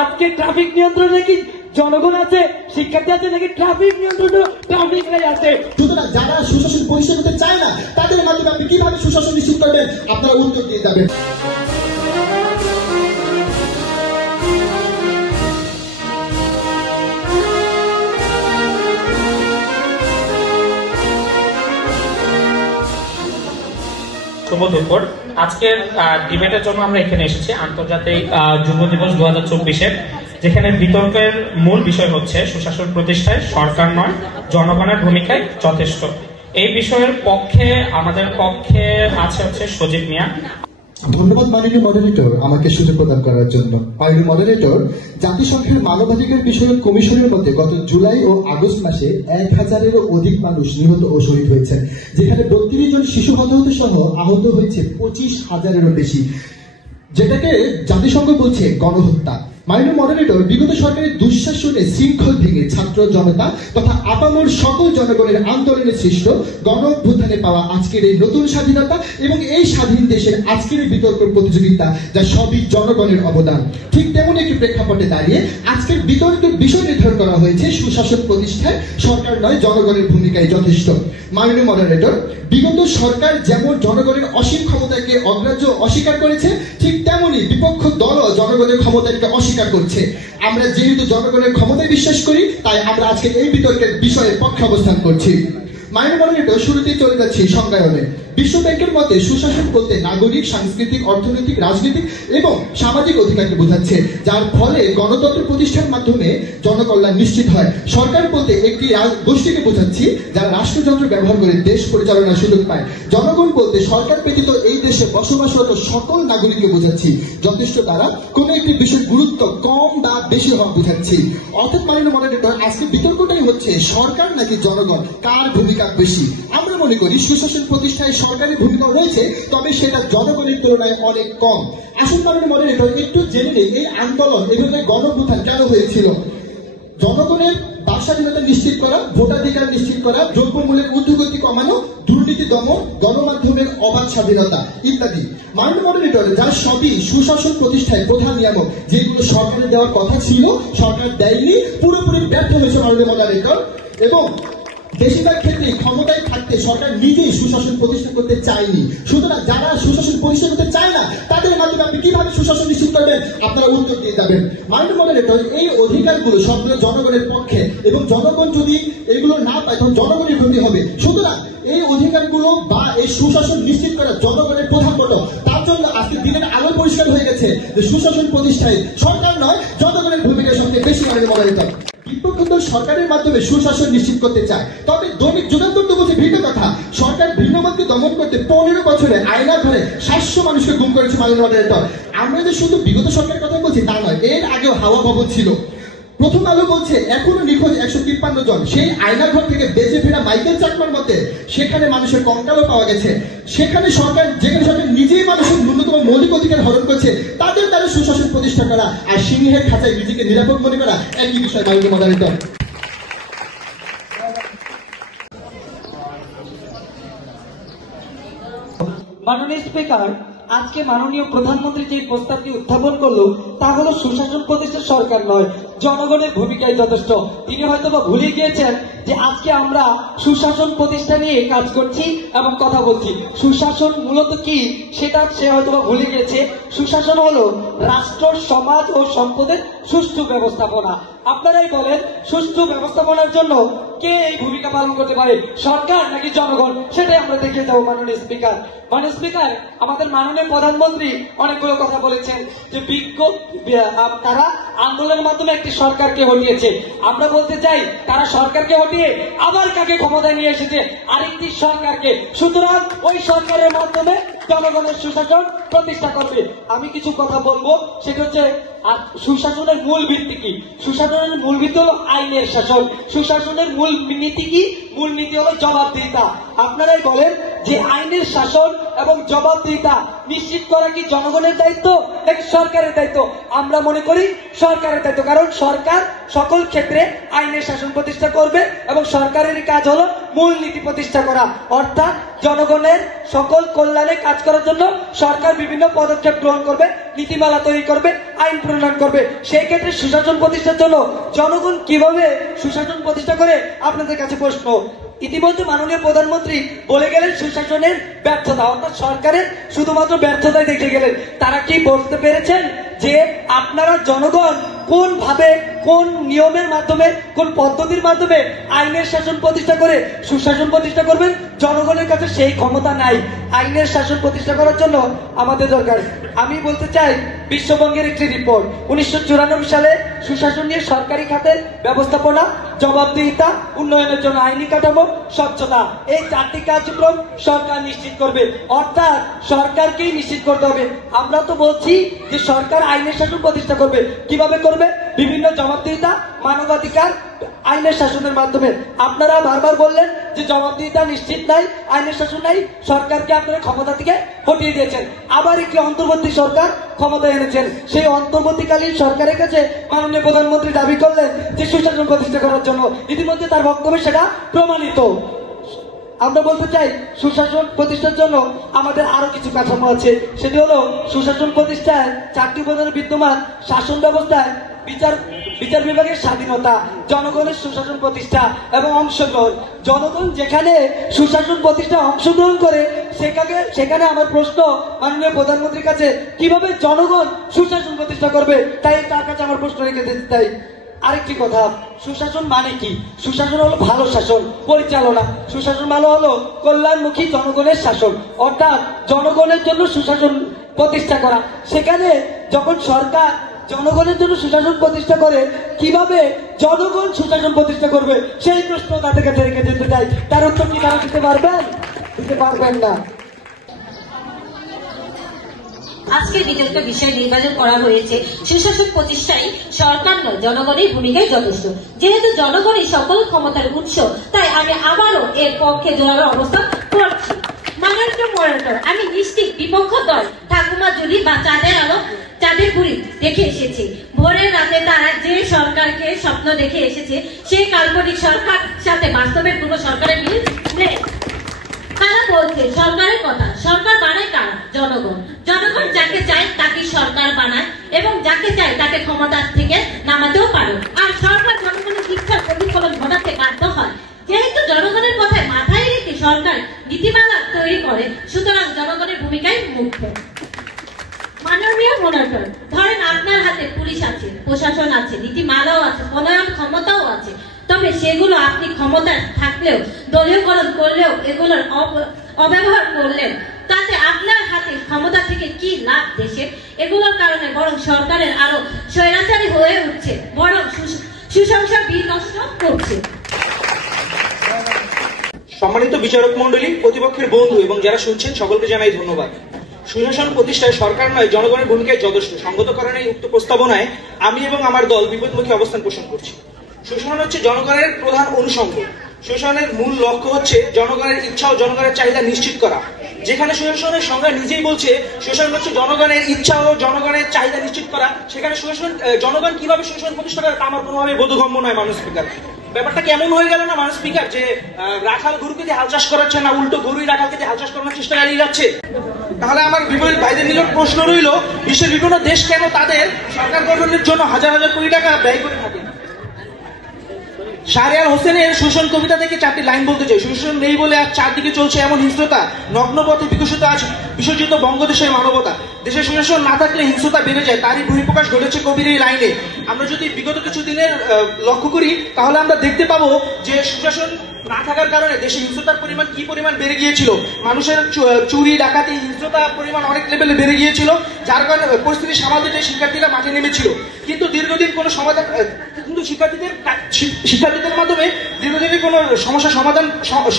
আজকে ট্রাফিক নিয়ন্ত্রণ নাকি জনগণ আছে, শিক্ষার্থী আছে, নাকি ট্রাফিক নিয়ন্ত্রণ ট্রাফিকরাই আছে। সুতরাং যারা সুশাসন প্রতিষ্ঠা করতে চায় না তাদের মাধ্যমে আপনি কিভাবে সুশাসন নিশ্চিত করবেন, আপনারা উত্তর দিয়ে যাবেন। শুভ দুপুর। আজকের ডিবেটের জন্য আমরা এখানে এসেছি আন্তর্জাতিক যুব দিবস 2024-এর, যেখানে বিতর্কের মূল বিষয় হচ্ছে সুশাসন প্রতিষ্ঠায় সরকার নয় জনগণের ভূমিকায় যথেষ্ট। এই বিষয়ের পক্ষে আমাদের পক্ষে আছে সজীব মিয়া। ধন্যবাদ মাননীয় মডারেটর আমাকে সুযোগ প্রদান করার জন্য। মাননীয় মডারেটর, জাতিসংঘের মানবাধিকার বিষয়ক কমিশনের মধ্যে গত জুলাই ও আগস্ট মাসে 1000-এরও অধিক মানুষ নিহত ও শহীদ হয়েছে, যেখানে 32 জন শিশু হতাহত সহ আহত হয়েছে 25,000-এরও বেশি, যেটাকে জাতিসংঘ বলছে গণহত্যা। মাননীয় মডারেটর, বিগত সরকারের দুঃশাসনে শৃঙ্খল ভেঙে ছাত্র জনতা তথা আপামর সকল জনগণের আন্দোলনে সৃষ্ট গণ অভ্যুত্থানে পাওয়া আজকের এই নতুন স্বাধীনতা এবং এই স্বাধীন দেশের আজকের এই বিতর্ক প্রতিযোগিতা, যা সবই জনগণের অবদান। ঠিক তেমন একটি প্রেক্ষাপটে দাঁড়িয়ে আজকের বিতর্কের বিষয় নির্ধারণ করা হয়েছে সুশাসন প্রতিষ্ঠায় সরকার নয় জনগণের ভূমিকায় যথেষ্ট। মাননীয় মডারেটর, বিগত সরকার যেমন জনগণের অসীম ক্ষমতাকে অগ্রাহ্য অস্বীকার করেছে, ঠিক তেমনি বিপক্ষ দলও জনগণের ক্ষমতাকে অস্বীকার করছে। আমরা যেহেতু জনগণের ক্ষমতায় বিশ্বাস করি, তাই আমরা আজকে এই বিতর্কের বিষয়ে পক্ষে অবস্থান করছি। মাননীয় মডারেটর, শুরুতেই চলে যাচ্ছি সংজ্ঞায়নে। বিশ্ব ব্যাংকের মতে সুশাসন বলতে নাগরিক, সাংস্কৃতিক, অর্থনৈতিক, রাজনৈতিক এবং সামাজিক অধিকারকে বোঝাচ্ছে, যার ফলে গণতন্ত্র প্রতিষ্ঠার মাধ্যমে জনকল্যাণ নিশ্চিত হয়। সরকার বলতে একটি গোষ্ঠীকে বোঝাচ্ছি যারা রাষ্ট্রযন্ত্র ব্যবহার করে দেশ পরিচালনার সুযোগ পায়। জনগণ বলতে সরকার ব্যতীত এই দেশে বসবাসরত সকল নাগরিককে বোঝাচ্ছি, যথেষ্ট দ্বারা কোন একটি বিষয়ের গুরুত্ব কম বা বেশি হওয়া বোঝাচ্ছি। অর্থাৎ মাননীয় মডারেটর, আজকে বিতর্কটাই হচ্ছে সরকার নাকি জনগণ, কার ভূমিকা বেশি। আমরা মনে করি সুশাসন প্রতিষ্ঠায় সরকারের ভূমিকা রয়েছে, তবে সেটা জনগণের তুলনায় অনেক কম। আসুন মাননীয় মডারেটর, একটু জেনে নেই এই আন্দোলন এভাবে গণঅভ্যুত্থান কেন হয়েছিল। জনগণের বাক স্বাধীনতা নিশ্চিত করা, ভোটাধিকার নিশ্চিত করা, দ্রব্যমূল্যের ঊর্ধ্বগতি কমানো, দুর্নীতি দমন, গণমাধ্যমের অবাধ স্বাধীনতা ইত্যাদি। মাননীয় মডারেটর, যার সবই সুশাসন প্রতিষ্ঠায় প্রধান নিয়ামক, যেগুলো সরকারের দেওয়ার কথা ছিল সরকার দেয়নি, পুরোপুরি ব্যর্থ হয়েছে মাননীয় মডারেটর। এবং বেশিরভাগ ক্ষেত্রে ক্ষমতায় থাকতে সরকার নিজেই সুশাসন প্রতিষ্ঠা করতে চায়নি। সুতরাং যারা সুশাসন প্রতিষ্ঠা করতে চায় না তাদের মাধ্যমে আপনি কিভাবে সুশাসন নিশ্চিত করবেন, আপনারা উত্তর দিয়ে যাবেন। মাননীয় মডারেটর, এই অধিকারগুলো সবগুলো জনগণের পক্ষে, এবং জনগণ যদি এগুলো না পায় তখন জনগণের ক্ষতি হবে। সুতরাং এই অধিকারগুলো বা এই সুশাসন নিশ্চিত করা জনগণের প্রধান কর্তব্য। তার জন্য আজকে দিনের আলো পরিষ্কার হয়ে গেছে যে সুশাসন প্রতিষ্ঠায় সরকার নয় জনগণের ভূমিকা সবচেয়ে বেশি। মাননীয় মডারেটর, বিপক্ষ দল সরকারের মাধ্যমে সুশাসন নিশ্চিত করতে চায়, তবে দৈনিক যুগান্তর তো বলছে ভিন্ন কথা। সরকার ভিন্নমতকে দমন করতে 15 বছরে আয়না ধরে 700 মানুষকে গুম করেছে। মাননীয় মডারেটর, আমরা যে শুধু বিগত সরকারের কথা বলছি তা নয়, এর আগেও হাওয়া ভবন ছিল। প্রথম আলো বলছে এখনো নিখোঁজ 153 জন। সেই আয়নাঘর থেকে বেঁচে ফেরা মাইকেল চাকমার মতে সেখানে মানুষের কঙ্কালও পাওয়া গেছে। যেখানে সরকার নিজেই মানুষের ন্যূনতম মৌলিক অধিকার হরণ করছে, তাদের দ্বারা সুশাসন প্রতিষ্ঠা করা আর সিংহের খাঁচায় নিজেকে নিরাপদ মনে করা একই বিষয়। মাননীয় মডারেটর, মাননীয় স্পিকার, আজকে মাননীয় প্রধানমন্ত্রী যে প্রস্তাবটি উত্থাপন করলো তা হলো সুশাসন প্রতিষ্ঠা সরকার নয় জনগণের ভূমিকায় যথেষ্ট। তিনি হয়তোবা ভুলে গিয়েছেন যে আজকে আমরা সুশাসন প্রতিষ্ঠা নিয়ে কাজ করছি এবং কথা বলছি। সুশাসন মূলত কি সেটা সে হয়তোবা ভুলে গিয়েছে। সুশাসন হলো রাষ্ট্র, সমাজ ও সম্পদের সুষ্ঠু ব্যবস্থাপনা। আপনারাই বলেন, সুষ্ঠু ব্যবস্থাপনার জন্য কে এই ভূমিকা পালন করতে পারে, সরকার নাকি জনগণ? সেটাই আমরা দেখে যাবো। মাননীয় স্পিকার, আমাদের মাননীয় প্রধানমন্ত্রী অনেকগুলো কথা বলেছেন যে তারা আন্দোলনের মাধ্যমে একটি সরকারকে হটিয়েছে। আমরা বলতে চাই তারা সরকারকে হটিয়ে আবার কাকে ক্ষমতায় নিয়ে এসেছে, আরেকটি সরকারকে। সুতরাং ওই সরকারের মাধ্যমে জনগণের সুশাসন প্রতিষ্ঠা করবে। আমি কিছু কথা বলবো, সেটা হচ্ছে আর সুশাসনের মূল ভিত্তি কি? সুশাসনের মূল ভিত্তি হলো আইনের শাসন। সুশাসনের মূল নীতি কি? মূল নীতি হলো জবাবদিহিতা। আপনারাই বলেন যে আইনের শাসন এবং জবাবদিহিতা নিশ্চিত করা কি জনগণের দায়িত্ব নাকি সরকারের দায়িত্ব? আমরা মনে করি সরকারের দায়িত্ব, কারণ সরকার সকল ক্ষেত্রে আইনের শাসন প্রতিষ্ঠা করবে এবং সরকারের কাজ হলো মূল নীতি প্রতিষ্ঠা করা, অর্থাৎ জনগণের সকল কল্যাণে কাজ করার জন্য সরকার বিভিন্ন পদক্ষেপ গ্রহণ করবে, নীতিমালা তৈরি করবে, আইন প্রণয়ন করবে। সেই ক্ষেত্রে সুশাসন প্রতিষ্ঠার জন্য জনগণ কিভাবে সুশাসন প্রতিষ্ঠা করে, আপনাদের কাছে প্রশ্ন। ইতিমধ্যে মাননীয় প্রধানমন্ত্রী বলে গেলেন সুশাসনের ব্যর্থতা, অর্থাৎ সরকারের শুধুমাত্র ব্যর্থতাই দেখে গেলেন। তারা কি বলতে পেরেছেন যে আপনারা জনগণ কোন ভাবে, কোন নিয়মের মাধ্যমে, কোন পদ্ধতির মাধ্যমে আইনের শাসন প্রতিষ্ঠা করে সুশাসন প্রতিষ্ঠা করবেন? জনগণের কাছে সেই ক্ষমতা নাই। আইনের শাসন প্রতিষ্ঠা করার জন্য আমাদের দরকার, আমি বলতে চাই, বিশ্ববঙ্গের একটি রিপোর্ট 1994 সালে সুশাসন নিয়ে সরকারি খাতের ব্যবস্থাপনা, জবাবদিহিতা, উন্নয়নের জন্য আইনি কাঠামো, স্বচ্ছতা, এই 4টি কার্যক্রম সরকার নিশ্চিত করবে, অর্থাৎ সরকারকেই নিশ্চিত করতে হবে। আমরা তো বলছি যে সরকার আইনের শাসন প্রতিষ্ঠা করবে, কিভাবে করবে? বিভিন্ন জবাবদিহিতা, মানবাধিকার, আইনের শাসনের মাধ্যমে। আপনারা বারবার বললেন যে জবাবদিহিতা নিশ্চিত নাই, আইনের শাসন নাই, সরকারকে আপনারা ক্ষমতা থেকে হটিয়ে দিয়েছেন। আবার একটি অন্তর্বর্তী সরকার ক্ষমতা এনেছেন, সেই অন্তর্বর্তীকালীন সরকারের কাছে মাননীয় প্রধানমন্ত্রী দাবি করলেন যে সুশাসন প্রতিষ্ঠা করার জন্য। ইতিমধ্যে তার বক্তব্যে সেটা প্রমাণিত। আমরা বলতে চাই সুশাসন প্রতিষ্ঠার জন্য আমাদের আরো কিছু কাঠামো আছে, সেটি হলো সুশাসন প্রতিষ্ঠায় 4টি উপাদানের বিদ্যমান শাসন ব্যবস্থায় বিচার বিভাগের স্বাধীনতা, জনগণের সুশাসন প্রতিষ্ঠা এবং অংশগ্রহণ। জনগণ যেখানে সুশাসন প্রতিষ্ঠায় অংশগ্রহণ করে সেখানে আমার প্রশ্ন মাননীয় প্রধানমন্ত্রীর কাছে, কিভাবে জনগণ সুশাসন প্রতিষ্ঠা করবে? তাই তার কাছে আমার প্রশ্ন রেখে দিতে চাই। আরেকটি কথা, সুশাসন মানে কি? সুশাসন হলো ভালো শাসন, পরিচালনা। সুশাসন মানে হলো কল্যাণমুখী জনগণের শাসন, অর্থাৎ জনগণের জন্য সুশাসন প্রতিষ্ঠা করা। সেখানে যখন সরকার জনগণের জন্য সুশাসন প্রতিষ্ঠা করে, কিভাবে জনগণ সুশাসন প্রতিষ্ঠা করবে সেই প্রশ্ন তাদের কাছে রেখে দিতে চাই। তার উত্তর কি তারা দিতে পারবেন? দিতে পারবেন না। আজকে বিতর্ক বিষয় নির্বাচন করা হয়েছে। সুশাসন প্রতিষ্ঠায় সরকার নয়, জনগণের ভূমিকাই যথেষ্ট। যেহেতু জনগণই সকল ক্ষমতার উৎস, তাই আমি আবারও এর পক্ষে জোরালো অবস্থান করছি। মাননীয় মডারেটর, আমি নিশ্চিত বিপক্ষ দল ঠাকুমা জুলি বা চাঁদের আলো, চাঁদের বুড়ি দেখে এসেছে। ভোরের রাতে তারা যে সরকারকে স্বপ্ন দেখে এসেছে, সেই কাল্পনিক সরকার সাথে বাস্তবের কোনো সরকারের মিল নেই। তারা বলছে সরকারের কথা, সরকার বানায় কারা? জনগণ। জনগণ যাকে চায় তাকে সরকার বানায় এবং যাকে চায় তাকে ক্ষমতা থেকে নামাতেও পারে। আর সরকার জনগণের ইচ্ছার প্রতিফলন ঘটাতে বাধ্য হয়। যেহেতু জনগণের কথায় মাথায় রেখে সরকার নীতিমালা তৈরি করে, সুতরাং জনগণের ভূমিকায় মুখ্য। মাননীয় মডারেটর, ধরেন আপনার হাতে পুলিশ আছে, প্রশাসন আছে, নীতিমালাও আছে, প্রণয়ন ক্ষমতাও আছে, তবে সেগুলো আপনি ক্ষমতা থাকলেও, দলীয়করণ করলেও, এগুলোর অব্যবহার করলেন, তাতে আপনার হাতে ক্ষমতা থেকে কি লাভ দেশের? এগুলোর কারণে বরং সরকারের আরো স্বৈরাচারী হয়ে উঠছে, বরং সুসংসার বিনষ্ট করছে। সম্মানিত বিচারক মন্ডলী, প্রতিপক্ষের বন্ধু এবং যারা শুনছেন সকলকে জানাই ধন্যবাদ। সুশাসন প্রতিষ্ঠায় সরকার নয়, জনগণের ভূমিকায় যথেষ্ট সংগতকরণে উক্ত প্রস্তাবনায় আমি এবং আমার দল বিপদমুখী অবস্থান পোষণ করছি। সুশাসন হচ্ছে জনগণের প্রধান অনুষঙ্গ। সুশাসনের মূল লক্ষ্য হচ্ছে জনগণের ইচ্ছা ও জনগণের চাহিদা নিশ্চিত করা। যেখানে সুশাসনের সংজ্ঞা নিজেই বলছে সুশাসন হচ্ছে জনগণের ইচ্ছা ও জনগণের চাহিদা নিশ্চিত করা, সেখানে সুশাসন জনগণ কিভাবে সুশাসন প্রতিষ্ঠা করে তা আমার কোনোভাবে বোধগম্য নয়। মাননীয় স্পিকার, ব্যাপারটা কেমন হয়ে গেল না মাননীয় স্পিকার, যে রাখাল গরুকে দিয়ে হাল চাষ করাচ্ছে না, উল্টো গরুই রাখালকে দিয়ে হাল চাষ করানোর চেষ্টা চালিয়ে যাচ্ছে। তাহলে আমার বিপরীত ভাইদের নিকট প্রশ্ন রইল, বিশ্বের বিভিন্ন দেশ কেন তাদের সরকার গঠনের জন্য হাজার হাজার কোটি টাকা ব্যয় করে থাকে? শাহরিয়ার হোসেনের শোষণ কবিতা থেকে 4টি লাইন বলতে চাই। শোষণ নেই বলে আজ চারদিকে চলছে এমন হিংস্রতা, নগ্নপথে বিকশিত আজ বিসর্জিত বঙ্গদেশের মানবতা। দেশের সুশাসন না থাকলে হিংস্রতা বেড়ে যায়, তারই বহিঃপ্রকাশ ঘটেছে কবির এই লাইনে। আমরা যদি বিগত কিছু দিনের লক্ষ্য করি তাহলে আমরা দেখতে পাবো যে সুশাসন না থাকার কারণে দেশে হিংস্রতার পরিমাণ কি পরিমাণ বেড়ে গিয়েছিল। মানুষের চুরি ডাকাতি হিংস্রতার পরিমাণ অনেক লেভেলে বেড়ে গিয়েছিল, যার কারণে পরিস্থিতি সামাল দিতে শিক্ষার্থীরা মাঠে নেমেছিল। কিন্তু দীর্ঘদিন কোনো সমাধান, কিন্তু শিক্ষার্থীদের মাধ্যমে দীর্ঘদিনের কোনো সমস্যা সমাধান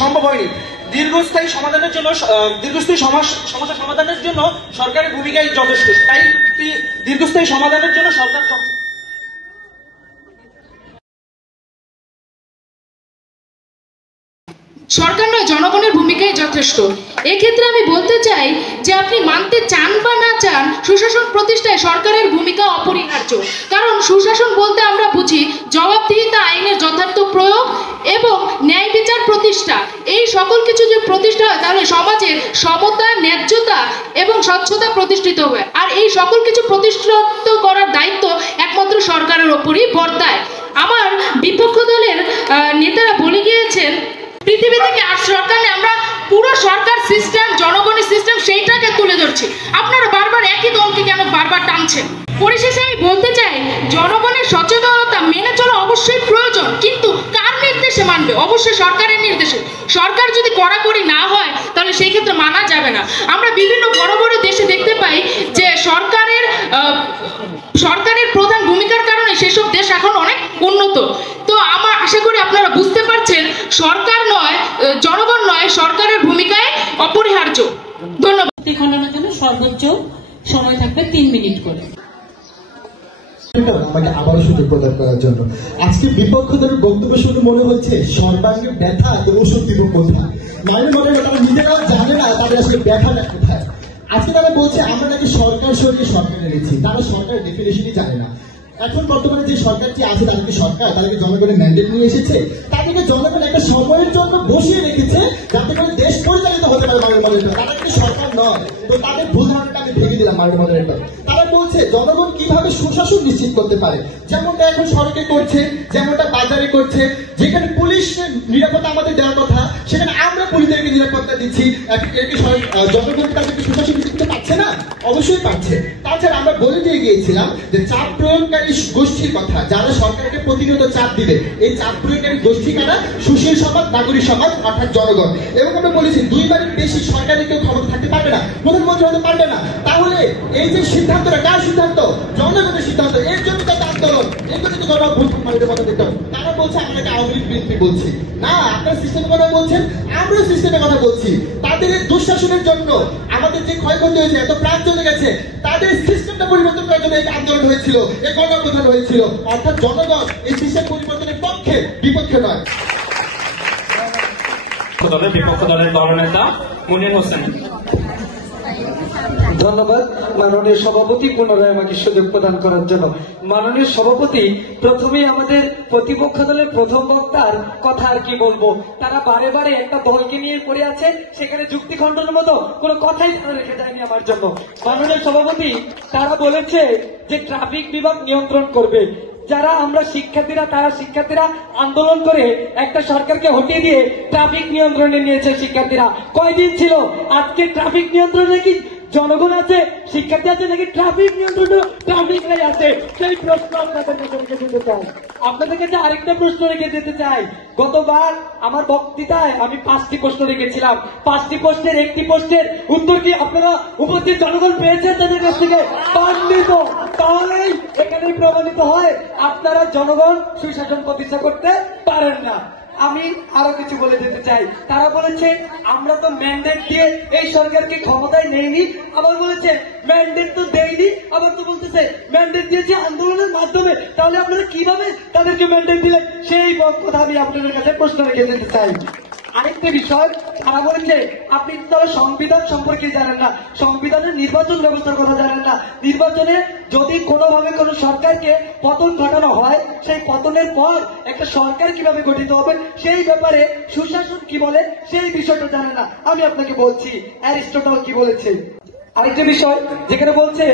সম্ভব হয়নি। দীর্ঘস্থায়ী সমস্যা সমাধানের জন্য সরকারের ভূমিকাই যথেষ্ট। তাই দীর্ঘস্থায়ী সমাধানের জন্য সরকার নয়, জনগণের ভূমিকাই যথেষ্ট। যথেষ্ট। এক্ষেত্রে আমি বলতে চাই যে আপনি মানতে চান বা না চান, সুশাসন প্রতিষ্ঠায় সরকারের ভূমিকা অপরিহার্য। কারণ সুশাসন বলতে আমরা বুঝি জবাবদিহিতা, আইনের যথার্থ প্রয়োগ এবং ন্যায় বিচার প্রতিষ্ঠা। এই সকল কিছু যে প্রতিষ্ঠা হয় তাহলে সমাজের সমতা, ন্যায্যতা এবং স্বচ্ছতা প্রতিষ্ঠিত হয়। আর এই সকল কিছু প্রতিষ্ঠিত করার দায়িত্ব একমাত্র সরকারের ওপরই বর্তায়। আমার বিপক্ষ দলের নেতারা বলে গিয়েছেন পৃথিবী থেকে আর সরকার নেই, আমরা পুরো সরকার সিস্টেম, জনগণের সিস্টেম সেইটাকে তুলে ধরছি। আপনারা বারবার একই দলকে কেন বারবার টানছেন? পরিশেষে আমি বলতে চাই, জনগণের সচেতনতা মেনে চলা অবশ্যই প্রয়োজন, কিন্তু কার নির্দেশে মানবে? অবশ্যই সরকারের নির্দেশে। সরকার যদি কড়াকড়ি না হয় তাহলে সেই ক্ষেত্রে মানা যাবে না। আমরা বিভিন্ন বড় বড় দেশে দেখতে পাই যে সরকারের প্রধান ভূমিকার কারণে সেসব দেশ এখন অনেক উন্নত। তো আমার আশা করি আপনারা বুঝতে পারছেন, সরকার নয়, জনগণ নয়, সরকারের ভূমিকায় অপরিহার্য। ধন্যবাদ। খণ্ডনের জন্য সর্বোচ্চ সময় থাকবে 3 মিনিট করে। আমাকে আবারও সুযোগ প্রদান করার জন্য। আজকে বিপক্ষ দলের বক্তব্য শুনে মনে হচ্ছে সর্বাঙ্গীন ব্যথা ওষুধ দিব কোথায়। তারা নিজেরাও জানে না তাদের আসলে ব্যথাটা কোথায়। আজকে তারা বলছে আমরা নাকি সরকার সরিয়ে সরকার এনেছি, তারা সরকারের ডেফিনেশনই জানে না। এখন বর্তমানে যে সরকারটি আছে তাদেরকে সরকার, তাদেরকে জনগণের ম্যান্ডেট নিয়ে এসেছে, তাদেরকে জনগণ একটা সময়ের জন্য বসিয়ে রেখেছে যাতে করে দেশ পরিচালিত হতে পারে মাননীয় মডারেটর। তারা কিন্তু সরকার নয়। তো তাদের ভুল ধারণাটা আমি ভেঙে দিলাম মাননীয় মডারেটর। তারা বলছে জনগণ কিভাবে সুশাসন নিশ্চিত করতে পারে, যেমনটা এখন সড়কে করছে, যেমনটা বাজারে করছে, যেখানে পুলিশ নিরাপত্তা আমাদের দেওয়ার কথা সেখানে আমরা পুলিশদেরকে নিরাপত্তা দিচ্ছি। জনগণ তাদেরকে সুশাসন নিশ্চিত করতে পারছে না? অবশ্যই পারছে। তাছাড়া আমরা বলে দিয়ে গিয়েছিলাম যে চাপ প্রয়োগকারী গোষ্ঠীর কথা, যারা সরকারকে প্রতিনিয়ত চাপ দিবে, এই চাপ প্রয়োগকারী গোষ্ঠী কারা? সুশীল সমাজ, নাগরিক সমাজ, অর্থাৎ জনগণ। এবং আমরা বলেছি 2 বারের বেশি সরকারে কেউ ক্ষমতা থাকতে পারবে না, প্রধানমন্ত্রী হতে পারবে না। তাহলে এই যে সিদ্ধান্তটা কার সিদ্ধান্ত? জনগণের সিদ্ধান্ত। এর জন্য তাদের আন্দোলন, এগুলো কিন্তু গণঅভ্যুত্থানের কথা দিত। তারা বলছে আমাদেরকে আওয়ামী লীগ বিএনপি বলছি না, আপনারা সিস্টেমের কথা বলছেন, আমরা সিস্টেমের কথা বলছি। তাদের এই দুঃশাসনের জন্য আমাদের যে ক্ষয়ক্ষতি হয়েছে, এত প্রাণ চলে গেছে, তাদের সিস্টেমটা পরিবর্তন করার জন্য এই আন্দোলন হয়েছিল, এই গণঅভ্যুত্থান হয়েছিল। অর্থাৎ জনগণ এই সিস্টেম পরিবর্তনের পক্ষে, বিপক্ষে নয়। বিপক্ষ দলের দলনেতা মুনির হোসেন। ধন্যবাদ মাননীয় সভাপতি পুনরায় আমাকে সুযোগ প্রদান করার জন্য। মাননীয় সভাপতি, প্রথমেই আমাদের প্রতিপক্ষ দলের প্রথম বক্তার কথা আর কি বলবো। তারা বারে বারে একটা দলকে নিয়ে পড়ে আছে, সেখানে যুক্তি খণ্ডনের মতো কোনো কথাই তারা রেখে যায়নি আমার জন্য। মাননীয় সভাপতি, তারা বলেছে যে ট্রাফিক বিভাগ নিয়ন্ত্রণ করবে। যারা আমরা শিক্ষার্থীরা, তারা শিক্ষার্থীরা আন্দোলন করে একটা সরকারকে হটিয়ে দিয়ে ট্রাফিক নিয়ন্ত্রণে নিয়েছে শিক্ষার্থীরা। কয়দিন ছিল? আজকে ট্রাফিক নিয়ন্ত্রণে কি জনগণ আছে, শিক্ষার্থী আছে, নাকি ট্রাফিক নিয়ন্ত্রণ ট্রাফিকরাই আছে? সেই প্রশ্ন আপনাদের কাছে রেখে দিতে চাই। আপনাদের কাছে আরেকটা প্রশ্ন রেখে দিতে চাই। গতবার আমার বক্তৃতায় আমি 5টি প্রশ্ন রেখেছিলাম। 5টি প্রশ্নের একটি প্রশ্নের উত্তর কি আপনারা উপস্থিত জনগণ পেয়েছেন তাদের কাছ থেকে? পাননি তো। তাহলেই এখানেই প্রমাণিত হয় আপনারা জনগণ সুশাসন প্রতিষ্ঠা করতে পারেন না। আমি আরো কিছু বলে দিতে চাই। তারা বলেছে আমরা তো ম্যান্ডেট দিয়ে এই সরকারকে ক্ষমতায় নেইনি, আবার বলেছে ম্যান্ডেট তো দেয়নি, আবার তো বলতেছে ম্যান্ডেট দিয়েছে আন্দোলনের মাধ্যমে। তাহলে আপনারা কিভাবে তাদেরকে ম্যান্ডেট দিলেন? সেই কথা আমি আপনাদের কাছে প্রশ্ন রেখে দিতে চাই। আরেকটি বিষয়, তারা বলেছে আপনি তাহলে সংবিধান সম্পর্কে জানেন না, সংবিধানের নির্বাচন ব্যবস্থার কথা জানেন না। নির্বাচনে যদি কোনোভাবে কোনো সরকারকে পতন ঘটানো হয়, সেই পতনের পর একটা সরকার কিভাবে গঠিত হবে সেই ব্যাপারে সুশাসন কি বলে সেই বিষয়টা জানেন না। আমি আপনাকে বলছি অ্যারিস্টটল কি বলেছে। আরেকটি বিষয় যেখানে বলছে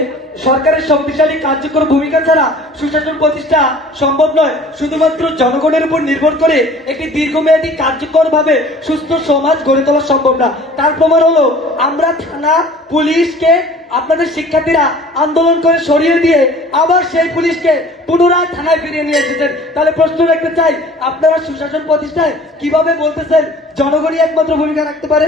সরকারের শক্তিশালী কার্যকর ভূমিকা ছাড়া সুশাসন প্রতিষ্ঠা সম্ভব নয়, শুধুমাত্র জনগণের উপর নির্ভর করে একটি দীর্ঘমেয়াদী কার্যকর ভাবে সুস্থ সমাজ গড়ে তোলা সম্ভব না। তার প্রমাণ হলো আমরা থানা পুলিশকে আপনাদের শিক্ষার্থীরা আন্দোলন করে সরিয়ে দিয়ে আবার সেই পুলিশকে পুনরায় থানায় ফিরিয়ে নিয়ে এসেছেন। তাহলে প্রশ্ন রাখতে চাই, আপনারা সুশাসন প্রতিষ্ঠায় কিভাবে বলতেছেন জনগণই একমাত্র ভূমিকা রাখতে পারে?